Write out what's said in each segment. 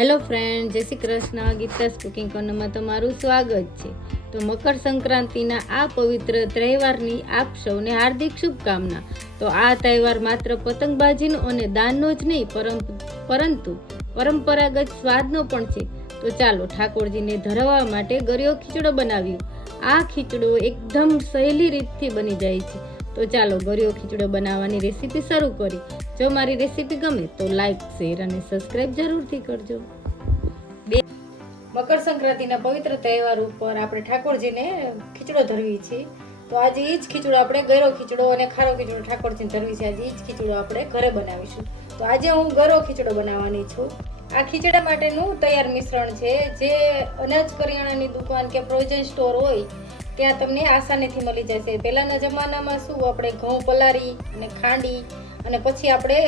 Hello friend, જય Shri Krishna. Geeta's cooking કોર્નરમાં તમારું સ્વાગત છે. તો મકર સંક્રાંતિના આ પવિત્ર તહેવારની આપ સૌને હાર્દિક શુભકામના. તો આ તહેવાર માત્ર પતંગબાજીનો અને દાનનો જ નહીં પરંતુ પરંપરાગત સ્વાદનો પણ છે. તો ચાલો ઠાકોરજીને ધરવા માટે ગરિયો ખીચડો બનાવ્યો આ ખીચડો એકદમ સહેલી રીતથી બની જાય છે. તો ચાલો ગરિયો ખીચડો બનાવવાની રેસીપી શરૂ કરી જો મારી રેસીપી ગમે તો લાઈક શેર અને સબસ્ક્રાઇબ જરૂરથી કરજો. બે મકર સંક્રાંતિના પવિત્ર તહેવાર ઉપર આપણે ઠાકોરજીને ખીચડો ધરવી છીએ. તો આજે એ જ ખીચડો આપણે ગરો ખીચડો અને ખારો ખીચડો ઠાકોરજીને ધરવી છે આજે એ જ ખીચડો આપણે ઘરે બનાવીશું. તો આજે હું ગરો ખીચડો બનાવવાની છું. આ ખીચડા માટેનું તૈયાર મિશ્રણ છે. જે અનાજ કરિયાણાની દુકાન કે પ્રોવિઝન સ્ટોર હોય, ત્યાં તમને આસાનીથી મળી જશે. પહેલાંના જમાનામાં શું આપણે ઘઉં પલારી અને ખાંડી અને પછી આપણે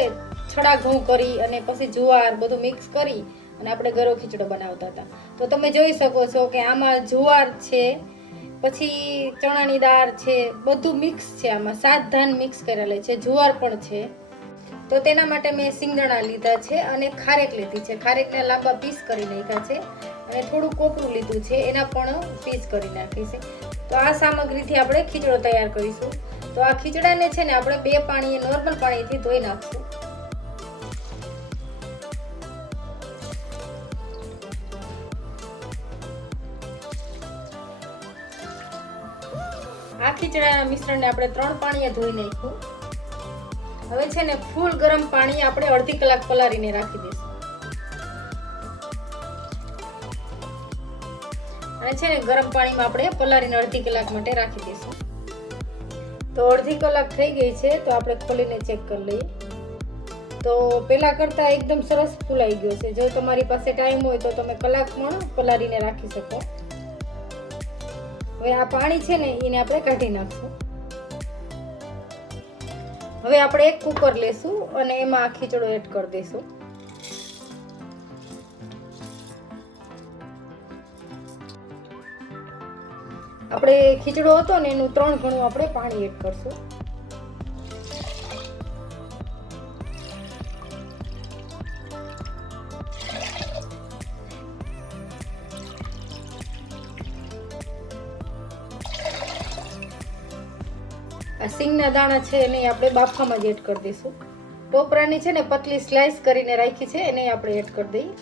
છડા ઘઉં કરી અને પછી જુવાર બધું મિક્સ કરી અને આપણે ગરો ખીચડો બનાવતા હતા. તો તમે જોઈ શકો છો કે આમાં જુવાર છે, પછી ચણાની દાળ છે, બધું મિક્સ છે આમાં. સાત ધાન મિક્સ કરેલા છે, જુવાર પણ છે. તો તેના માટે મેં સિંગદાણા લીધા છે અને ખારેક લીધી છે. ખારેકને લાંબા પીસ કરી નાખ્યા છે અને થોડું કોપરું લીધું છે, એના પણ પીસ કરી નાખી તો આ સામગ્રીથી આપણે ખીચડો તૈયાર કરીશું. તો આ ખીચડાને છે ને આપણે બે પાણી નોર્મલ પાણીથી ધોઈ નાખશું. આ ખીચડાના મિશ્રણને આપણે ત્રણ પાણીએ ધોઈ નાખ્યું. હવે છે ને ફૂલ ગરમ પાણી આપણે અડધી કલાક પલાળીને રાખી દઈશું. અને છે ને ગરમ પાણીમાં આપણે પલાળીને અડધી કલાક માટે રાખી દઈશું. તો અડધી કલાક થઈ ગઈ છે, તો આપણે ખોલીને ચેક કરી લઈએ. તો પહેલાં કરતાં એકદમ સરસ ફૂલાઈ ગયો છે. જો તમારી પાસે ટાઈમ હોય તો તમે કલાક પણ પલાળીને રાખી શકો. હવે આ પાણી છે ને, એને આપણે કાઢી નાખશું. હવે આપણે એક કુકર લેશું અને એમાં આ ખીચડો એડ કરી દઈશું. આપણે ખીચડો હતો ને એનું ત્રણ ગણું આપણે પાણી એડ કરશું. આ સિંગના દાણા છે એને આપણે બાફામાં જ એડ કરી દઈશું. ટોપરાની છે ને પતલી સ્લાઇસ કરીને રાખી છે, એને આપણે એડ કરી દઈએ.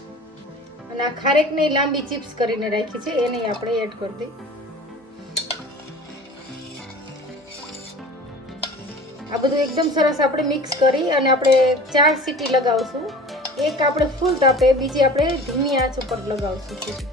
અને આ ખારેકની લાંબી ચિપ્સ કરીને રાખી છે, એને આપણે એડ કરી દઈએ. આ બધું એકદમ સરસ આપણે મિક્સ કરી અને આપણે ચાર સીટી લગાવશું. એક આપણે ફૂલ તાપે બીજી આપણે ધીમી આંચ ઉપર લગાવશું.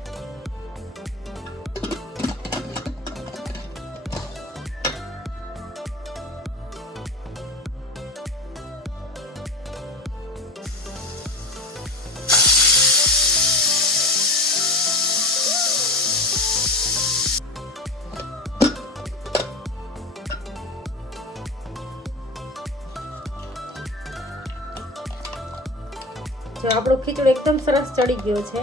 જો આપણો ખીચડો એકદમ સરસ ચડી ગયો છે.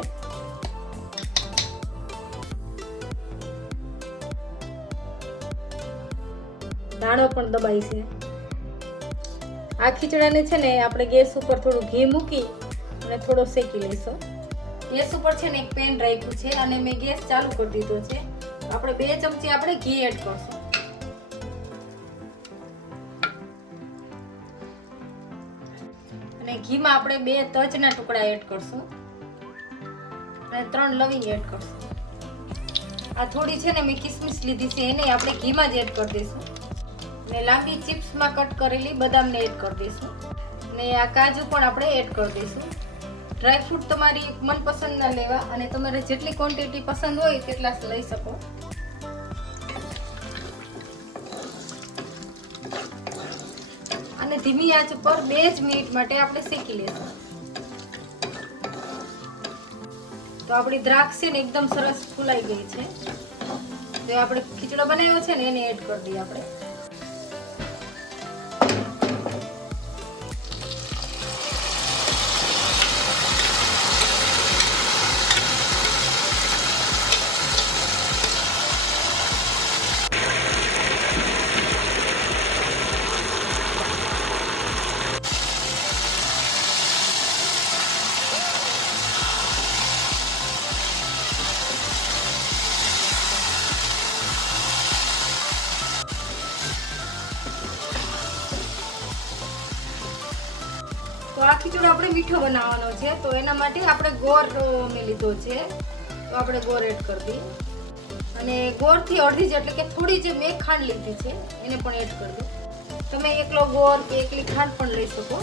દાણો પણ દબાય છે. આ ખીચડાને છે ને આપણે ગેસ ઉપર થોડું ઘી મૂકી અને થોડો શેકી લઈશું. ગેસ ઉપર છે ને એક પેન રાખ્યું છે અને મેં ગેસ ચાલુ કરી દીધો છે. આપણે બે ચમચી આપણે ઘી એડ કરશું. ઘીમાં આપણે બે તજના ટુકડા એડ કરશું. અને ત્રણ લવિંગ એડ કરશું. આ થોડી છે ને મેં કિસમિસ લીધી છે, એને આપણે ઘીમાં જ એડ કરી દઈશું. ને લાંબી ચિપ્સમાં કટ કરેલી બદામને એડ કરી દઈશું. ને આ કાજુ પણ આપણે એડ કરી દઈશું. ડ્રાયફ્રૂટ તમારી મનપસંદના લેવા અને તમારે જેટલી ક્વોન્ટિટી પસંદ હોય તેટલા લઈ શકો. અને ધીમી આંચ ઉપર બે જ મિનિટ માટે આપણે શેકી લેશું. તો આપણી દ્રાક્ષ છે ને એકદમ સરસ ફૂલાઈ ગઈ છે. તો આપણે ખીચડો બનાવ્યો છે ને એને એડ કરી દઈએ આપણે. આ ખીચડો આપણે મીઠો બનાવવાનો છે. તો એના માટે આપણે અ, મેં લીધો છે. તો આપણે ગોળ એડ કરી અને ગોરથી અડધી જ એટલે કે થોડી જે મેં ખાંડ લીધી છે એને પણ એડ કરી દો તમે એકલો ગોળ કે એકલી ખાંડ પણ લઈ શકો.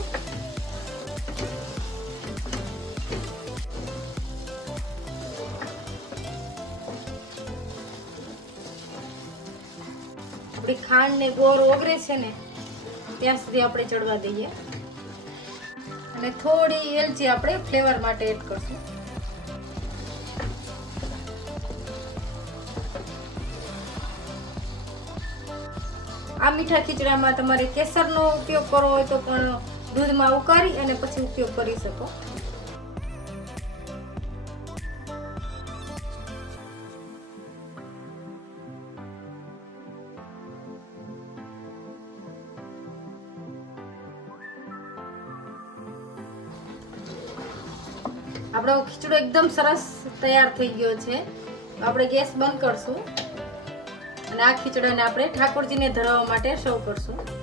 આપણી ખાંડ ને ગોળ ઓગરે છે ને ત્યાં સુધી આપણે ચડવા દઈએ. અને થોડી એલચી આપણે ફ્લેવર માટે એડ કરશું. આ મીઠા ખીચડામાં તમારે કેસરનો ઉપયોગ કરવો હોય તો પણ દૂધમાં ઉકાળી અને પછી ઉપયોગ કરી શકો. આપણો ખીચડો એકદમ સરસ તૈયાર થઈ ગયો છે. આપણે ગેસ બંધ કરશું. અને આ ખીચડાને આપણે ઠાકોરજીને ધરાવવા માટે સર્વ કરશું.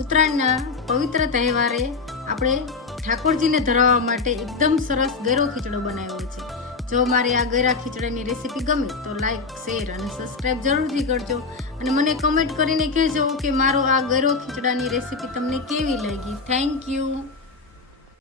ઉત્તરાયણના પવિત્ર તહેવારે આપણે ઠાકોરજીને ધરાવવા માટે એકદમ સરસ ગેરો ખીચડો બનાવ્યો છે. જો મારી આ ગેરા ખીચડાની રેસીપી ગમે તો લાઈક શેર અને સબસ્ક્રાઈબ જરૂરથી કરજો. અને મને કમેન્ટ કરીને કહેજો કે મારો આ ગેરો ખીચડાની રેસીપી તમને કેવી લાગી. Thank you